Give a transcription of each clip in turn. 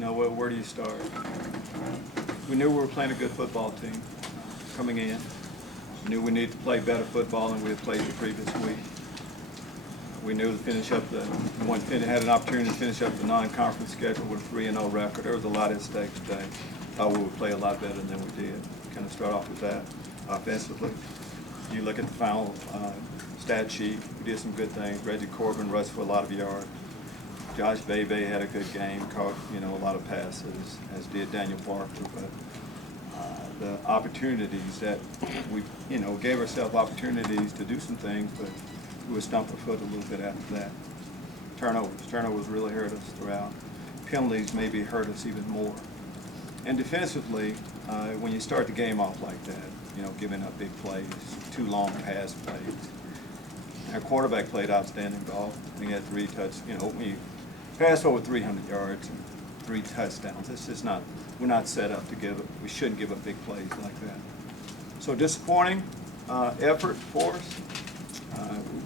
You know, where do you start? We knew we were playing a good football team coming in. We knew we needed to play better football than we had played the previous week. We knew to finish up had an opportunity to finish up the non-conference schedule with a 3-0 record. There was a lot at stake today. Thought we would play a lot better than we did. Kind of start off with that offensively. You look at the final stat sheet. We did some good things. Reggie Corbin rushed for a lot of yards. Josh Bebe had a good game, caught a lot of passes, as did Daniel Parker. But the opportunities that we gave ourselves opportunities to do some things, but we would stump our foot a little bit after that. Turnovers really hurt us throughout. Penalties maybe hurt us even more. And defensively, when you start the game off like that, giving up big plays, too long pass plays. Our quarterback played outstanding ball. He had 3 touchdowns. We passed over 300 yards and 3 touchdowns. It's just not. We're not set up to give it. We shouldn't give up big plays like that. So disappointing effort for us.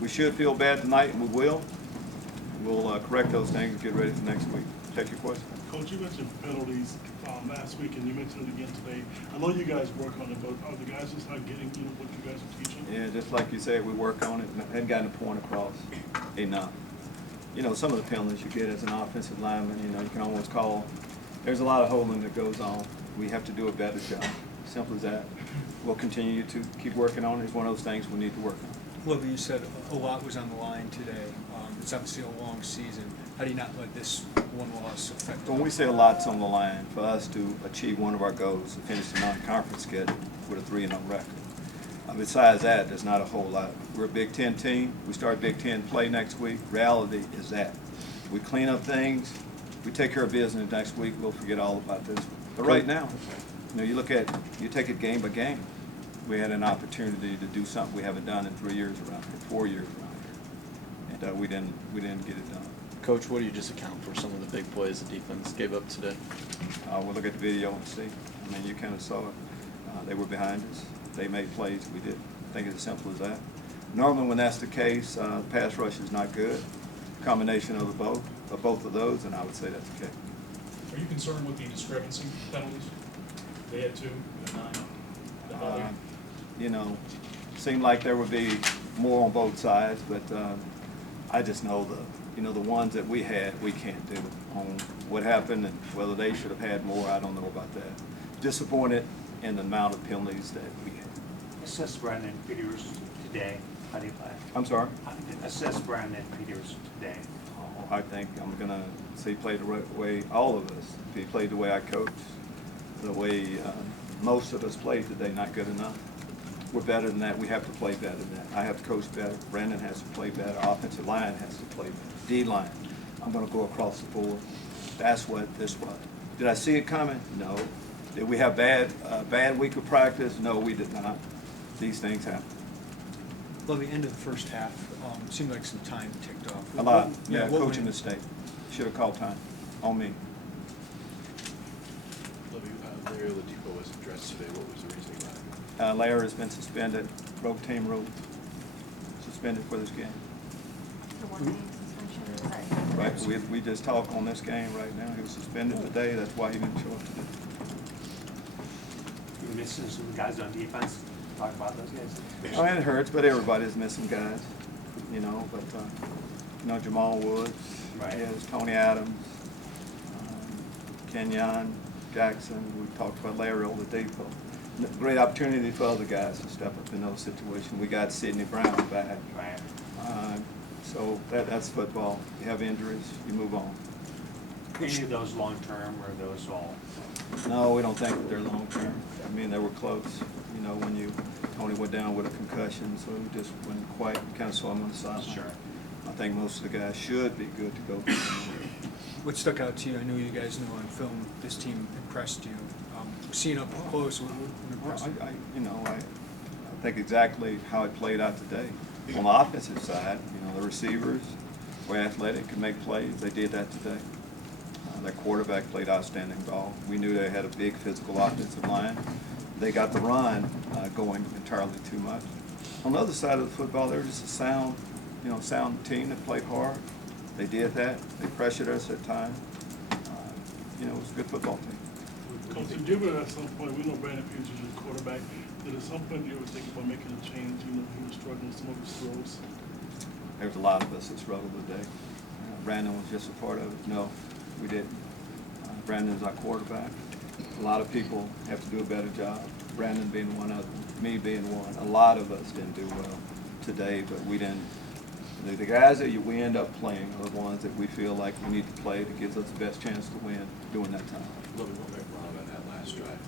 We should feel bad tonight, and we will. We'll correct those things and get ready for next week. Take your question. Coach, you mentioned penalties last week, and you mentioned it again today. I know you guys work on it, but are the guys just not getting what you guys are teaching? Yeah, just like you said, we work on it and hadn't gotten a point across enough. Some of the penalties you get as an offensive lineman, you can almost call. There's a lot of holding that goes on. We have to do a better job. Simple as that. We'll continue to keep working on it. It's one of those things we need to work on. Lovie, you said a lot was on the line today. It's obviously a long season. How do you not let this one loss affect? When we say a lot's on the line, for us to achieve one of our goals, to finish the non-conference schedule with a 3-0 record. Besides that, there's not a whole lot. We're a Big Ten team. We start Big Ten play next week. Reality is that. We clean up things. We take care of business next week. We'll forget all about this. But right now, you take it game by game. We had an opportunity to do something we haven't done in 3 years around here, 4 years around here, and we didn't get it done. Coach, what do you just account for some of the big plays the defense gave up today? We'll look at the video and see. You kind of saw it. They were behind us. They made plays. We did. I think it's as simple as that. Normally, when that's the case, pass rush is not good. Combination of both of those, and I would say that's the case. Are you concerned with the discrepancy penalties? They had 2, you had 9. Seemed like there would be more on both sides, but I just know the ones that we had, we can't do. On what happened and whether they should have had more, I don't know about that. Disappointed in the amount of penalties that we had. Assess Brandon Peters today. How do you play? I'm sorry? Assess Brandon Peters today. I think I'm going to say he played the right way, all of us. If he played the way I coached, the way most of us played today, not good enough. We're better than that. We have to play better than that. I have to coach better. Brandon has to play better. Offensive line has to play better. D-line. I'm going to go across the board. That's what this was. Did I see it coming? No. Did we have bad week of practice? No, we did not. These things happen. Lovie, end of the first half, seemed like some time ticked off. A lot. Yeah, coaching mistake. Should have called time. On me. Lovie, Larry Oladipo was addressed today. What was the reasoning behind it? Larry has been suspended. Broke team rule. Suspended for this game. The 1 game suspension? Right. We just talked on this game right now. He was suspended today. That's why he didn't show up today. You're missing some guys on defense. Talk about those guys. Oh, and it hurts, but everybody's missing guys, But Jamal Woods, right. Yes, Tony Adams, Kenyon Jackson. We talked about Larry Oladipo. Great opportunity for other guys to step up in those situations. We got Sidney Brown back. Right. So that's football. You have injuries, you move on. Any of those long term or those all? No, we don't think that they're long term. They were close. When Tony went down with a concussion, so he just wasn't quite, kind of saw him on the sideline. Sure. I think most of the guys should be good to go. What stuck out to you? I know you guys know on film this team impressed you. Seeing up close, what impressed you? I think exactly how it played out today. On the offensive side, the receivers were athletic, could make plays. They did that today. Their quarterback played outstanding ball. We knew they had a big physical offensive line. They got the run going entirely too much. On the other side of the football, they were just a sound team that played hard. They did that. They pressured us at times. you know, it was a good football team. Coach, did you ever at some point, we know Brandon Peters is your quarterback, did at some point you ever think about making a change, you know, he was struggling with some of his throws? There's a lot of us that struggled today. Brandon was just a part of it. No, we didn't. Brandon's our quarterback. A lot of people have to do a better job. Brandon being one of them, me being one. A lot of us didn't do well today, but we didn't. The guys that we end up playing are the ones that we feel like we need to play that gives us the best chance to win during that time. Lovie, what went wrong on that last drive?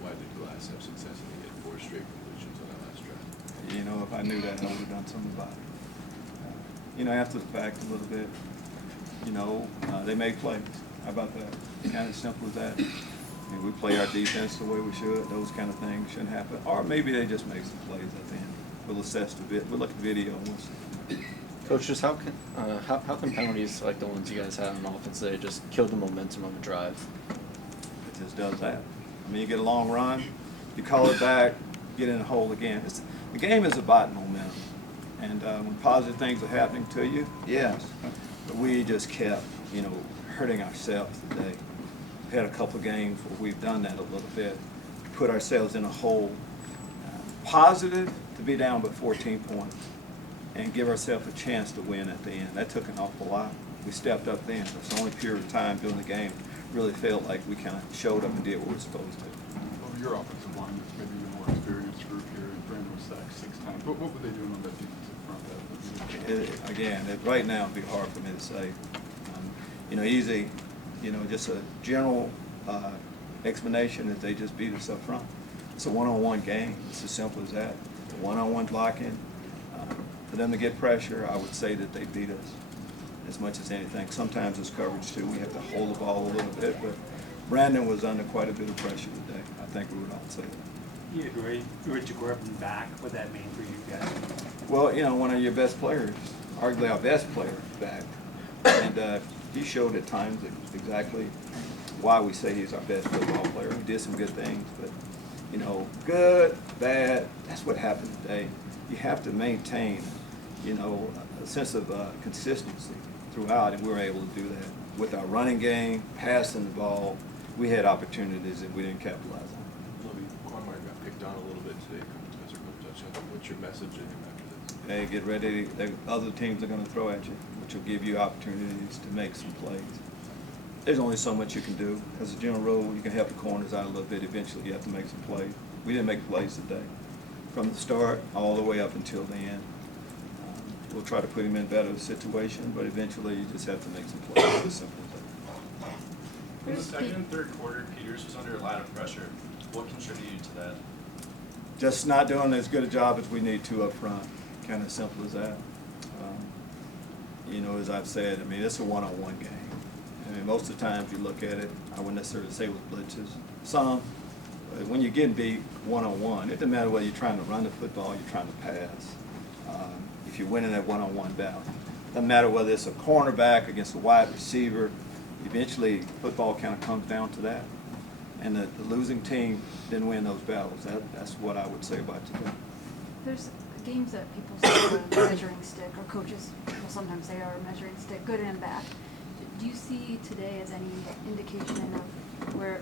Why did Glass have success and he hit 4 straight completions on that last drive? You know, if I knew that, I would have done something about it. You know, after the fact a little bit, you know, they make plays. How about that? Kind of simple as that. I mean, we play our defense the way we should. Those kind of things shouldn't happen. Or maybe they just make some plays at the end. We'll assess the bit. We'll look at the video and we'll see. Coach, just how can penalties like the ones you guys had on offense today just kill the momentum of a drive? It just does that. I mean, you get a long run, you call it back, get in a hole again. The game is about momentum. And when positive things are happening to you, yes. But we just kept, you know, hurting ourselves today. We've had a couple of games where we've done that a little bit, put ourselves in a hole. Positive to be down by 14 points and give ourselves a chance to win at the end. That took an awful lot. We stepped up then. It's the only period of time during the game really felt like we kind of showed up and did what we were supposed to. Well, your offensive line is maybe a more experienced group here, and Brandon was sacked 6 times. What were they doing on that defensive front? Again, right now it'd be hard for me to say. You know, easy, you know, just a general explanation is they just beat us up front. It's a one-on-one game. It's as simple as that. One-on-one blocking. For them to get pressure, I would say that they beat us as much as anything. Sometimes it's coverage too. We have to hold the ball a little bit, but Brandon was under quite a bit of pressure today. I think we would all say that. You agree, Richard Griffin back, what that mean for you guys? Well, you know, one of your best players, arguably our best player, back. And he showed at times exactly why we say he's our best football player. He did some good things, but, you know, good, bad, that's what happened today. You have to maintain, you know, a sense of consistency throughout, and we were able to do that. With our running game, passing the ball, we had opportunities that we didn't capitalize on. Lovie, Quanmeyer got picked on a little bit today, a couple times or no touchdowns. What's your message to him after this? Hey, get ready. Other teams are going to throw at you, which will give you opportunities to make some plays. There's only so much you can do. As a general rule, you can help the corners out a little bit. Eventually, you have to make some plays. We didn't make plays today. From the start all the way up until the end. We'll try to put him in a better situation, but eventually you just have to make some plays. As simple as that. In the second and third quarter, Peters was under a lot of pressure. What contributed to that? Just not doing as good a job as we need to up front. Kind of simple as that. You know, as I've said, I mean, it's a one-on-one game. I mean, most of the time, if you look at it, I wouldn't necessarily say with blitzes. Some, but when you're getting beat one-on-one, it doesn't matter whether you're trying to run the football or you're trying to pass. If you're winning that one-on-one battle, it doesn't matter whether it's a cornerback against a wide receiver. Eventually, football kind of comes down to that. And the losing team didn't win those battles. That's what I would say about today. There's games that people say are a measuring stick, or coaches will sometimes say are a measuring stick, good and bad. Do you see today as any indication of where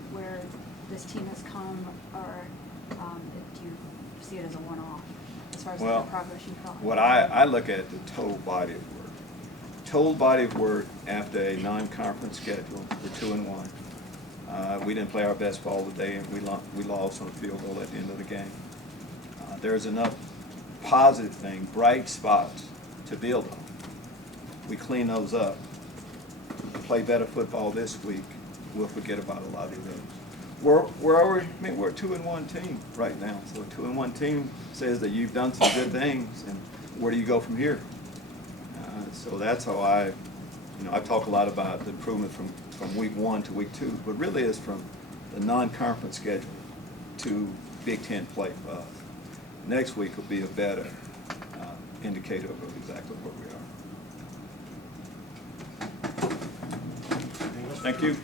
this team has come, or do you see it as a one-off as far as the progress you've got? What I look at the total body of work. Total body of work after a non-conference schedule. We're 2-1. We didn't play our best ball today, and we lost on a field goal at the end of the game. There's enough positive thing, bright spots to build on. We clean those up. Play better football this week. We'll forget about a lot of those. We're already, I mean, we're a 2-1 team right now. So a 2-1 team says that you've done some good things, and where do you go from here? So that's how I talk a lot about the improvement from week 1 to week 2, but really it's from the non-conference schedule to Big Ten play for us. Next week will be a better indicator of exactly where we are. Thank you.